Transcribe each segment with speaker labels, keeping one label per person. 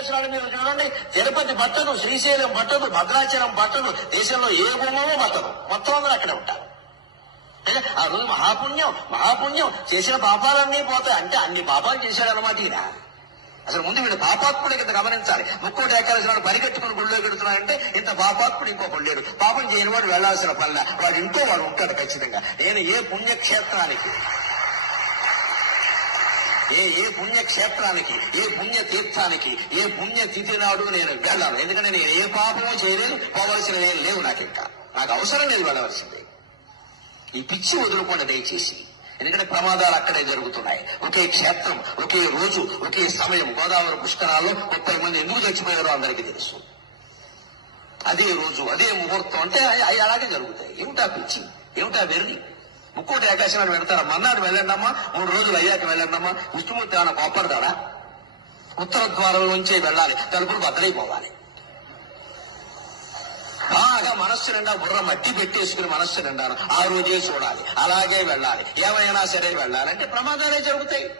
Speaker 1: ఏకాదశి మీరు చూడండి తిరుపతి పట్టదు శ్రీశైలం పట్టదు భద్రాచలం పట్టదు దేశంలో ఏ గుమ్మమో పట్టదు మొత్తం అందరూ అక్కడ ఉంటారు. ఆ రోజు మహాపుణ్యం మహాపుణ్యం చేసిన పాపాలన్నీ పోతాయి. అంటే అన్ని పాపాలు చేశాడు అనమాట ఈయన. అసలు ముందు వీడు పాపాత్ముడు ఇంత గమనించాలి. ముక్కోటి ఏకాదశి నాడు పరిగెట్టుకుని గుళ్ళో గెడుతున్నాడంటే ఇంత పాపాత్ముడు ఇంకొకడు లేడు. పాపం చేయని వాడు వెళ్ళాల్సిన పల్ల వాడు ఇంట్లో వాడు ఉంటాడు ఖచ్చితంగా. నేను ఏ పుణ్యక్షేత్రానికి ఏ ఏ పుణ్యక్షేత్రానికి ఏ పుణ్య తీర్థానికి ఏ పుణ్య తిథి నాడు నేను వెళ్ళాను. ఎందుకంటే నేను ఏ పాపము చేయలేదు పోవలసిన ఏం లేవు నాకు ఇంకా నాకు అవసరం లేదు వెళ్ళవలసింది. ఈ పిచ్చి వదులుకోండి దయచేసి. ఎందుకంటే ప్రమాదాలు అక్కడే జరుగుతున్నాయి. ఒకే క్షేత్రం ఒకే రోజు ఒకే సమయం గోదావరి పుష్కరాల్లో ముప్పై మంది ఎందుకు చచ్చిపోయారో అందరికీ తెలుసు. అదే రోజు అదే ముహూర్తం అంటే అలాగే జరుగుతాయి. ఏమిటా పిచ్చి? ఏమిటా వెర్రి? ముక్కోటి ఏకాశనాన్ని వెళ్తారా మన్నాడు వెళ్ళండమ్మా మూడు రోజులు అయ్యాక వెళ్ళండమ్మా. విష్ణుమూర్తి ఏమైనా కోపడతాడా ఉత్తర ద్వారం నుంచే వెళ్ళాలి. తలుపులు బద్దలైపోవాలి బాగా మనస్సు నిండా బుర్ర మట్టి పెట్టేసుకుని మనస్సు నిండాను. ఆ రోజే చూడాలి. అలాగే వెళ్ళాలి. ఏమైనా సరే వెళ్ళాలంటే ప్రమాదాలే జరుగుతాయి.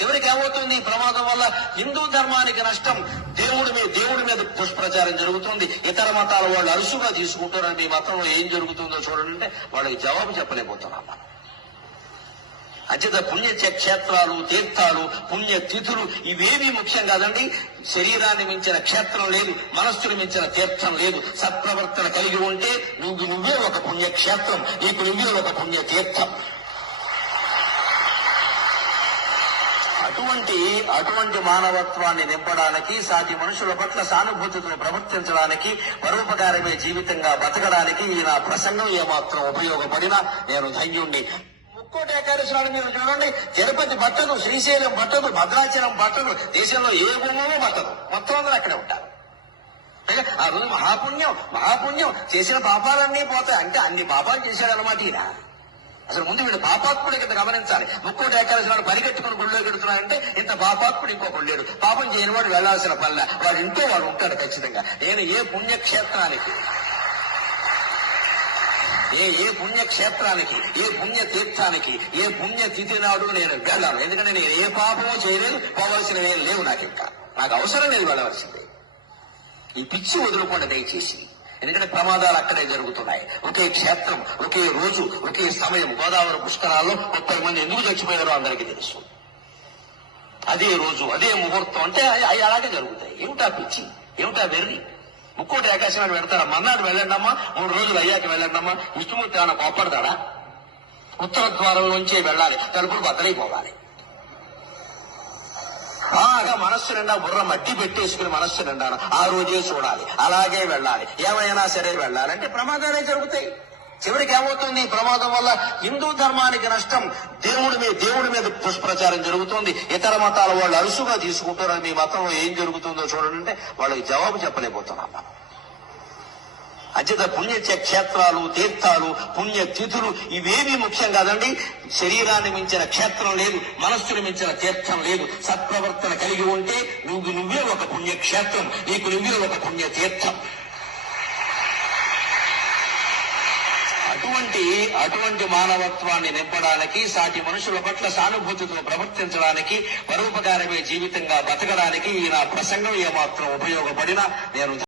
Speaker 1: చివరికి ఏమవుతుంది? ప్రమాదం వల్ల హిందూ ధర్మానికి నష్టం. దేవుడి మీద దేవుడి మీద దుష్ప్రచారం జరుగుతుంది. ఇతర మతాల వాళ్ళు అరుసుగా తీసుకుంటారని మీ మతంలో ఏం జరుగుతుందో చూడండి అంటే వాళ్ళకి జవాబు చెప్పలేకపోతున్నాం మనం. అత్యంత పుణ్య క్షేత్రాలు తీర్థాలు పుణ్య తిథులు ఇవేమీ ముఖ్యం కాదండి. శరీరాన్ని మించిన క్షేత్రం లేదు మనస్సును మించిన తీర్థం లేదు. సత్ప్రవర్తన కలిగి ఉంటే నువ్వు నువ్వే ఒక పుణ్యక్షేత్రం. నీకు నువ్వే ఒక పుణ్య అటువంటి అటువంటి మానవత్వాన్ని నింపడానికి సాటి మనుషుల పట్ల సానుభూతిని ప్రవర్తించడానికి పరోపకారమే జీవితంగా బతకడానికి ఈ నా ప్రసంగం ఏమాత్రం ఉపయోగపడినా నేను ధన్యుణ్ణి. ముక్కోటి ఏకాదశి మీరు చూడండి తిరుపతి పట్టదు శ్రీశైలం పట్టదు భద్రాచలం పట్టదు దేశంలో ఏ భూమో పట్టదు. మొత్తం అందరూ అక్కడే ఉంటారు. ఆ రోజు మహాపుణ్యం మహాపుణ్యం చేసిన పాపాలన్నీ పోతాయి. అంటే అన్ని పాపాలు చేశాడు అనమాట ఈయన. అసలు ముందు వీడు పాపాత్ముడు కింద గమనించాలి. ముక్కోటి టేకాల్సిన వాడు పరిగెట్టుకుని గుళ్ళో గెడుతున్నాడంటే ఇంత పాపాత్ముడు ఇంకొకడు లేడు. పాపం చేయని వాడు వెళ్ళాల్సిన పల్లె వాడు ఇంట్లో వాడు ఉంటాడు ఖచ్చితంగా. నేను ఏ పుణ్యక్షేత్రానికి ఏ ఏ పుణ్యక్షేత్రానికి ఏ పుణ్య తీర్థానికి ఏ పుణ్య తిథి నాడు నేను వెళ్ళాను. ఎందుకంటే నేను ఏ పాపము చేయలేదు పోవలసినవి లేవు నాకు ఇంకా నాకు అవసరం లేదు వెళ్ళవలసింది. ఈ పిచ్చి వదులుకోండి దయచేసి. ఎందుకంటే ప్రమాదాలు అక్కడే జరుగుతున్నాయి. ఒకే క్షేత్రం ఒకే రోజు ఒకే సమయం గోదావరి పుష్కరాల్లో ముప్పై మంది ఎందుకు చచ్చిపోయారో అందరికీ తెలుసు. అదే రోజు అదే ముహూర్తం అంటే అవి అలాగే జరుగుతాయి. ఏమిటా పిచ్చి? ఏమిటా వెర్రి? ముక్కోటి ఆకాశం పెడతారా? వెళ్తారా మన్నాడు వెళ్ళండమ్మా మూడు రోజులు అయ్యాక వెళ్ళండమ్మా. విష్ణుమూర్తి ఏమైనా కోపడతాడా ఉత్తర ద్వారం నుంచే వెళ్ళాలి. తలుపులు బద్దలైపోవాలి. పోవాలి మనస్సు నిండా బుర్ర మట్టి పెట్టేసుకుని మనస్సు నిండా ఆ రోజే చూడాలి. అలాగే వెళ్ళాలి. ఏమైనా సరే వెళ్ళాలంటే ప్రమాదాలే జరుగుతాయి. చివరికి ఏమవుతుంది? ఈ ప్రమాదం వల్ల హిందూ ధర్మానికి నష్టం దేవుడి మీద దేవుడి మీద దుష్ప్రచారం జరుగుతుంది. ఇతర మతాల వాళ్ళు అరుసుగా తీసుకుంటారని మీ మతంలో ఏం జరుగుతుందో చూడండి అంటే వాళ్ళకి జవాబు చెప్పలేకపోతున్నాం. మనం అత్యంత పుణ్య క్షేత్రాలు తీర్థాలు పుణ్య తిథులు ఇవేమీ ముఖ్యం కాదండి. శరీరాన్ని మించిన క్షేత్రం లేదు మనస్సును మించిన తీర్థం లేదు. సత్ప్రవర్తన కలిగి ఉంటే నువ్వు నువ్వే ఒక పుణ్యక్షేత్రం నీకు నువ్వే ఒక పుణ్య తీర్థం అటువంటి అటువంటి మానవత్వాన్ని నింపడానికి సాటి మనుషుల పట్ల సానుభూతితో ప్రవర్తించడానికి పరోపకారమే జీవితంగా బతకడానికి ఈ నా ప్రసంగం ఏమాత్రం ఉపయోగపడినా నేను